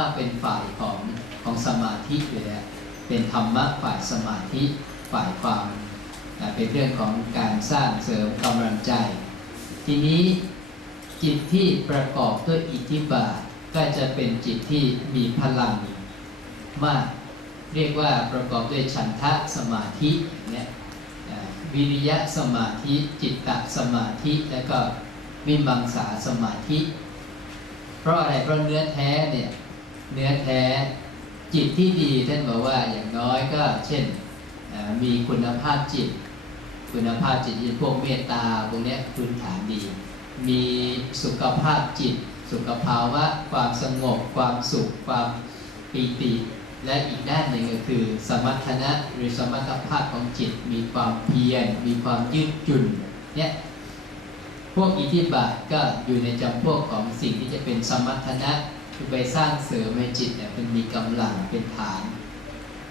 ็เป็นฝ่ายของของสมาธิอยู่แล้วเป็นธรรมะฝ่ายสมาธิฝ่ายความเป็นเรื่องของการสร้างเสริมกำลังใจ ทีนี้จิตที่ประกอบด้วยอิทธิบาทก็จะเป็นจิตที่มีพลังมาก เรียกว่าประกอบด้วยฉันทะสมาธิเนี้ยวิริยะสมาธิ จิตตสมาธิ แล้วก็วิมังสาสมาธิ เพราะอะไรเพราะเนื้อแท้เนี่ย เนื้อแท้จิตที่ดีท่านบอกว่าอย่างน้อยก็เช่นมีคุณภาพจิต คุณภาพจิตที่พวกเมตตาพวกเนี้ยพื้นฐานดี มีสุขภาพจิต สุขภาวะ ความสงบ ความสุข ความปีติ และอีกด้านหนึ่งก็คือ สมรรถนะหรือสมรรถภาพของจิต มีความเพียรมีความยืดหยุ่นเนี่ยพวกอิทธิบาทก็อยู่ในจำพวกของสิ่งที่จะเป็นสมรรถนะ คือไปสร้างเสริมให้จิตเนี่ยเป็นมีกำลังเป็นฐาน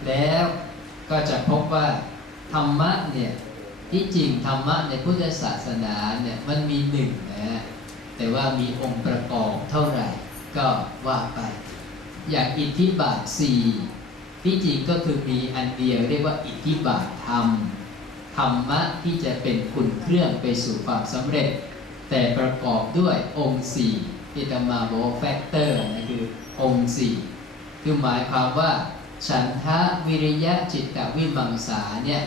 แล้วก็จะพบว่าธรรมะเนี่ยที่จริงธรรมะในพุทธศาสนาเนี่ยมันมีหนึ่งนะฮะแต่ว่ามีองค์ประกอบเท่าไหร่ก็ว่าไป อย่างอิทธิบาทสี่ที่จริงก็คือมีอันเดียวเรียกว่าอิทธิบาทธรรมธรรมะที่จะเป็นคุณเครื่องไปสู่ความสำเร็จ แต่ประกอบด้วยองค์สี่ ที่ตมาบอกว่าแฟกเตอร์นะคือองค์สี่คือหมายความว่า ฉันทะวิริยะจิตตวิมังสาเนี่ย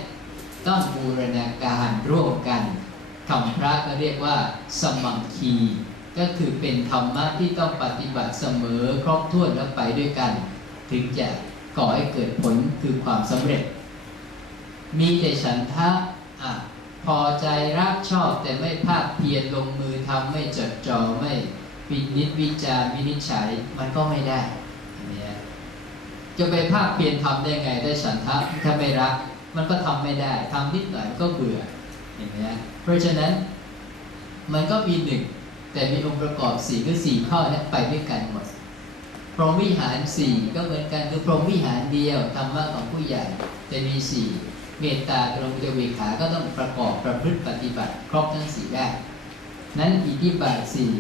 ต้องบูรณาการร่วมกันคำพระก็เรียกว่า สมังคี ก็คือเป็นธรรมะที่ต้องปฏิบัติเสมอครอบถ้วนแล้วไปด้วยกัน ถึงจะก่อให้เกิดผลคือความสำเร็จ มีแต่ฉันทะอะพอใจรักชอบแต่ไม่ภาคเพียรลงมือทำไม่จดจ่อไม่ วินิจวิจารวินิจฉัยมันก็ไม่ได้เนี้ยจะไปภาคเพียรทำได้ไงได้ฉันทะถ้าไม่รัก มันก็ทำไม่ได้ทำนิดหน่อยก็เบื่ออย่างเงี้ยเพราะฉะนั้นมันก็มีหนึ่งแต่มีองค์ประกอบสี่คือสี่ข้อนี้ไปด้วยกันหมดพรหมวิหารสี่ก็เหมือนกันคือพรหมวิหารเดียวธรรมะของผู้ใหญ่จะมีสี่เมตตากรุณาเบกขาก็ต้องประกอบประพฤติปฏิบัติ ครบทั้งสี่ได้นั้นอิทธิบาทสี่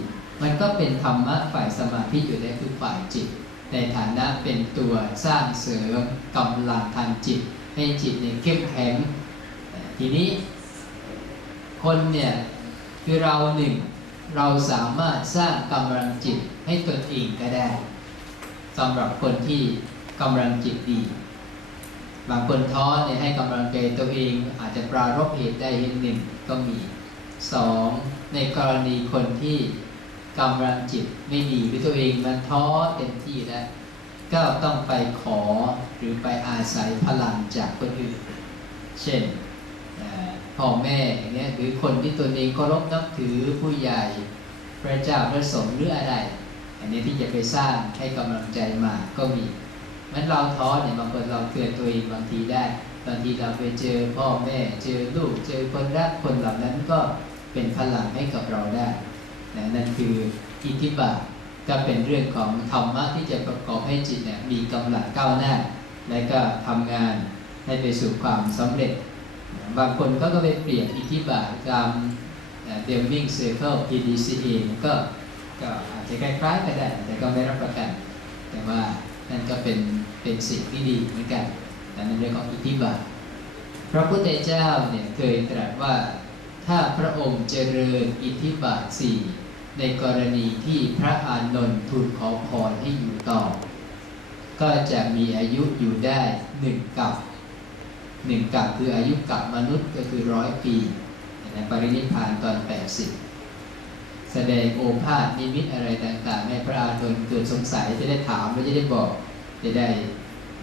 มันก็เป็นธรรมะฝ่ายสมาธิอยู่ได้คือฝ่ายจิต ในฐานะเป็นตัวสร้างเสริมกำลังทางจิต ให้จิตเนี่ยเข้มแข็ง ทีนี้คนเนี่ยคือเราหนึ่งเราสามารถสร้างกำลังจิตให้ตนเองก็ได้สำหรับคนที่กำลังจิตดี บางคนท้อเนี่ยให้กำลังใจตัวเองอาจจะปรารบเหตุได้เหตุหนึ่งก็มีสองในกรณีคนที่ กำลังจิตไม่ดีหรือตัวเองมันท้อเต็มที่แล้วก็ต้องไปขอหรือไปอาศัยพลังจากคนอื่น เช่นพ่อแม่อย่างเงี้ยหรือคนที่ตนเองเคารพนับถือผู้ใหญ่พระเจ้าพระสงฆ์หรืออะไร อันนี้ที่จะไปสร้างให้กำลังใจมาก็มีมันเราท้อเนี่ยบางคนเราเตือนตัวเองบางทีได้บางทีเราไปเจอพ่อแม่เจอลูกเจอคนรักคนเหล่านั้นก็เป็นพลังให้กับเราได้ นะนั่นคืออิทธิบาทก็เป็นเรื่องของธรรมะที่จะประกอบให้จิตเนี่ยมีกำลังก้าวหน้า และก็ทำงานให้ไปสู่ความสำเร็จ บางคนเขาก็ไปเปลี่ยนอิทธิบาทตามเดมมิงเซอร์เคิล PDCA ก็ก็อาจจะคล้ายๆกันได้ แต่ก็ไม่รับประกัน แต่ว่านั่นก็เป็นเป็นสิ่งที่ดีเหมือนกันแต่ในเรื่องของอิทธิบาทพระพุทธเจ้าเนี่ยเคยตรัสว่าถ้าพระองค์เจริญอิทธิบาทสี่ ในกรณีที่พระอานนท์ทูลขอพรให้อยู่ต่อ ก็จะมีอายุอยู่ได้หนึ่งกับหนึ่งกับคืออายุกับมนุษย์ก็คือร้อยปีในปรินิพพานตอน 80 แสดงโอภาษนิมิตอะไรต่างๆ ให้พระอานนท์เกิดสงสัยจะได้ถามและจะได้บอกจะได้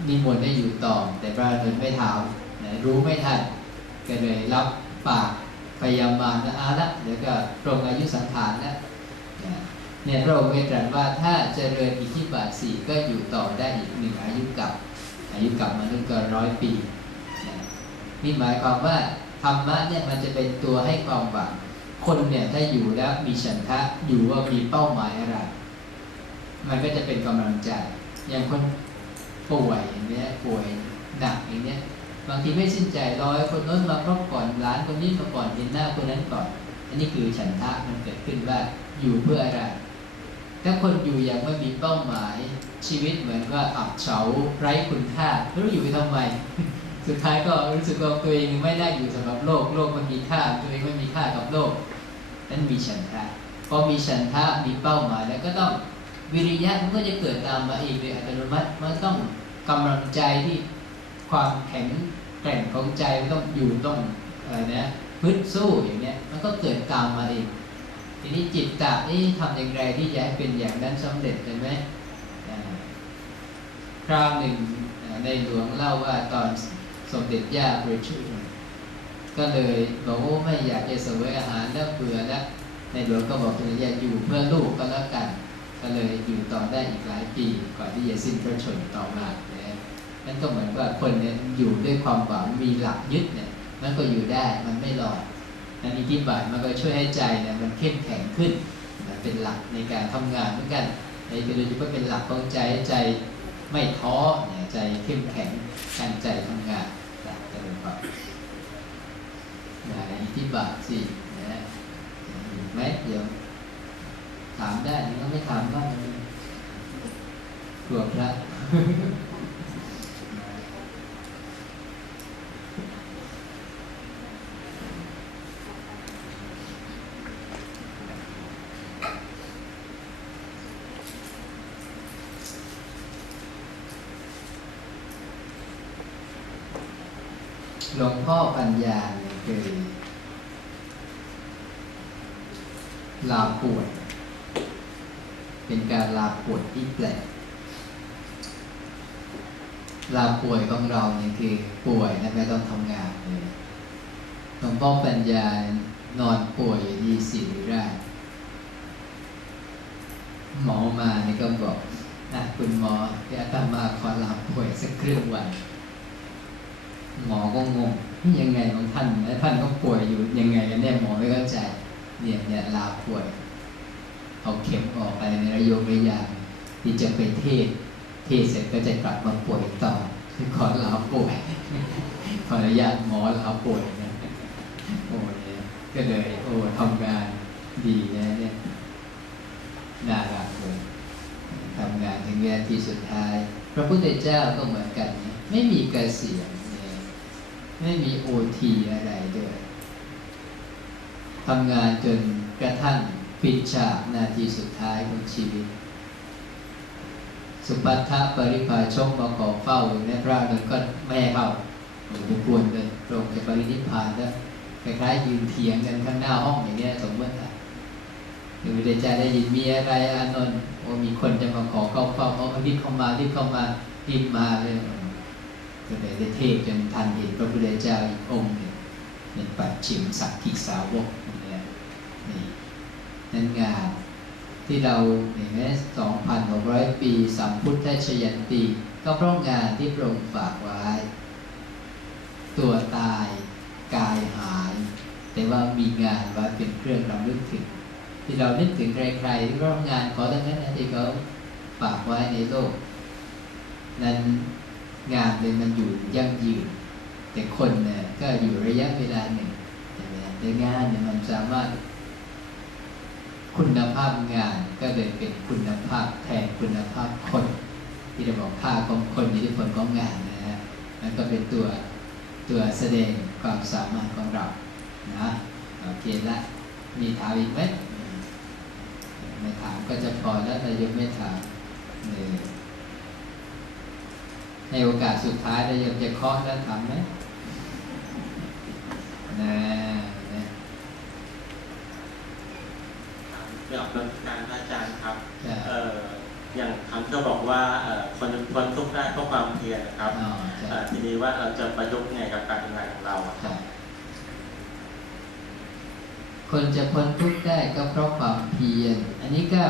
นิมนต์ให้อยู่ต่อ แต่พระอานนท์ไม่ถามนะรู้ไม่ทันก็เลยรับปากพยายามมานะอาละเดี๋ยวก็ตรงอายุสังขารนะ เนี่ยพระองค์ตรัสว่าถ้าเจริญอิทธิบาทสี่ก็อยู่ต่อได้อีกหนึ่งอายุกับ อายุกับมนุษย์ก็ร้อยปีนี่หมายความว่าธรรมะเนี่ยมันจะเป็นตัวให้ความหวังคนเนี่ยถ้าอยู่แล้วมีฉันทะอยู่ว่ามีเป้าหมายอะไร มันก็จะเป็นกำลังใจ อย่างคนป่วยอย่างเนี้ยป่วยหนักอย่างเนี้ยบางทีไม่สิ้นใจร้อให้คนน้นมาครบก่อนร้านคนนี้มาก่อนเห็นหน้าคนนั้นก่อน อันนี้คือฉันทะมันเกิดขึ้นว่า อยู่เพื่ออะไร ถ้าคนอยู่อย่างไม่มีเป้าหมาย ชีวิตเหมือนว่าอับเฉาไร้คุณค่าไม่รู้อยู่ไปทำไม สุดท้ายก็รู้สึกว่าตัวเองไม่ได้อยู่สำหรับโลก โลกมันมีค่า ตัวเองไม่มีค่ากับโลก นั้นมีฉันทะพอมีฉันทะมีเป้าหมายแล้วก็ต้องวิริยะมันก็จะเกิดตามมาเองโดยอัตโนมัติมันต้องกำลังใจที่ความแข็งแกร่งของใจมันต้องอยู่ต้องอะไรนะพึดสู้อย่างเนี้ยมันก็เกิดตามมาเอง ทีนี้จิตตะนี่ทำอย่างไรที่จะให้เป็นอย่างนั้นสำเร็จเลยไหมคราวหนึ่งในหลวงเล่าว่าตอนสมเด็จย่าบริชุก็เลยบอกว่าไม่อยากจะเสวยอาหารแล้วเบื่อแล้วในหลวงก็บอกว่าอย่าอยู่เพื่อลูกก็แล้วกัน ก็เลยอยู่ต่อได้อีกหลายปีก่อนที่จะสิ้นพระชนม์ต่อมาเนะนั่นก็เหมือนว่าคนเนี่ยอยู่ด้วยความหวังมีหลักยึดเนี่ยมันก็อยู่ได้มันไม่ลอย นั้นอิทธิบาทมันก็ช่วยให้ใจเนี่ยมันเข้มแข็งขึ้นนะเป็นหลักในการทำงานเหมือนกันในโดยเฉพาเป็นหลักของใจใจไม่ท้อเนี่ยใจเข้มแข็งตั้งใจทำงานนะจะเป็นแบบนะอิทธิบาทสินะไหมเดี๋ยวถามได้ก็ไม่ถามบ้างเลยกลัวพระ หลวงพ่อปัญญาเนี่ยเคยลาป่วย เป็นการลาป่วยที่แปลกลาป่วยของเราเนี่ยคือป่วยและไม่ต้องทำงานเลยหลวงพ่อปัญญานอนป่วยอยู่ที่ศิริราชหมอมาเนี่ยก็บอกนะคุณหมอเดี๋ยวอาตมาขอลาป่วยสักครึ่งวัน หมอก็งงยังไงของท่านแล้วท่านก็ป่วยอยู่ยังไงกันแน่หมอไม่เข้าใจเนี่ยเนี่ยลาป่วย เอาเข็มออกอะไรในระยงระยางที่จะไปเทศ เทศเสร็จก็จะกลับมาป่วยต่อขอลาป่วยขออนุญาตหมอลาป่วยนะโอ้ยก็เลยโอ้ทำงานดีนะเนี่ยน่ารักเลยทำงานถึงแง่ที่สุดท้าย พระพุทธเจ้าก็เหมือนกันนะไม่มีเกษียณเนี่ย ไม่มีโอทีอะไรด้วยทำงานจนกระทั่งปิดฉากนาทีสุดท้ายของชีวิต สุปัททะปริภาชกมาขอเฝ้าอยู่ในพระนึงก็ไม่ให้เข้าโอ้โหกวนเลยตรงจะปรินิพพานแล้วคล้ายๆยืนเถียงกันข้างหน้าห้องอย่างเงี้ยสมมติอะหรือเดชาได้ยินมีอะไรอานนท์โอ้มีคนจะมาขอเข้าเฝ้าเขารีบเข้ามารีบเข้ามารีบมาเลย ก็เลยได้เทศจนทันเห็นพระพุทธเจ้าอีกองค์หนึ่งเป็นปัจฉิมสักกิสาวกเนี่ยนี่นั่นงานที่เราเห็นไหม2,600ปีสัมพุทธชยันตีก็เพราะงานที่พระองค์ฝากไว้ ตัวตายกายหาย แต่ว่ามีงานไว้เป็นเครื่องรำลึกถึง ที่เรานึกถึงใครๆที่ร่วมงานขอทั้งนั้นนะที่เขาฝากไว้ในโลก นั้น งานเป็นมันอยู่ยั่งยืน แต่คนเนี่ยก็อยู่ระยะเวลาหนึ่งใช่ไหมแต่งานเนี่ยมันสามารถคุณภาพงานก็เลยเป็นคุณภาพแทนคุณภาพคน ที่เราบอกค่าของคนอิทธิพลของงานนะฮะนั่นก็เป็นตัวตัวแสดงความสามารถของเรานะโอเคละมีถามอีกไหมไม่ถามก็จะพอแล้วแต่ยังไม่ถามเนี่ย ในโอกาสสุดท้ายเรายังจะเคาะแล้วถามไหมนะนะเกี่ยวกับการพระอาจารย์ครับจะเอ่ออย่างคำก็บอกว่าเอ่อคนพ้นทุกข์ได้เพราะความเพียรนะครับอ๋อจะเอ่อทีนี้ว่าเราจะประยุกต์ไงกับการทำงานของเราอะครับคนจะพ้นทุกข์ได้ก็เพราะความเพียร อันนี้ก็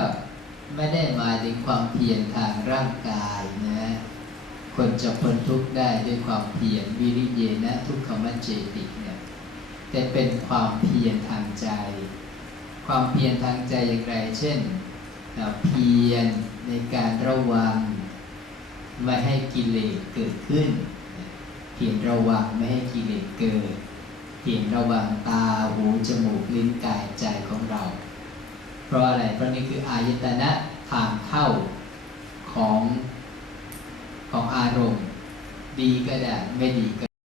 ไม่ได้หมายถึงความเพียรทางร่างกายนะ คนจะพ้นทุกข์ได้ด้วยความเพียรวิริเยนะทุกขมัจเจติเนี่ยแต่เป็นความเพียรทางใจ ความเพียรทางใจอย่างไร เช่นเอ่อเพียรในการระวัง ไม่ให้กิเลสเกิดขึ้น เพียรระวังไม่ให้กิเลสเกิด เพียรระวังตาหูจมูกลิ้นกายใจของเรา เพราะอะไรเพราะนี่คืออายตนะทางเข้าของ ของอารมณ์ ดีก็ได้ไม่ดีก็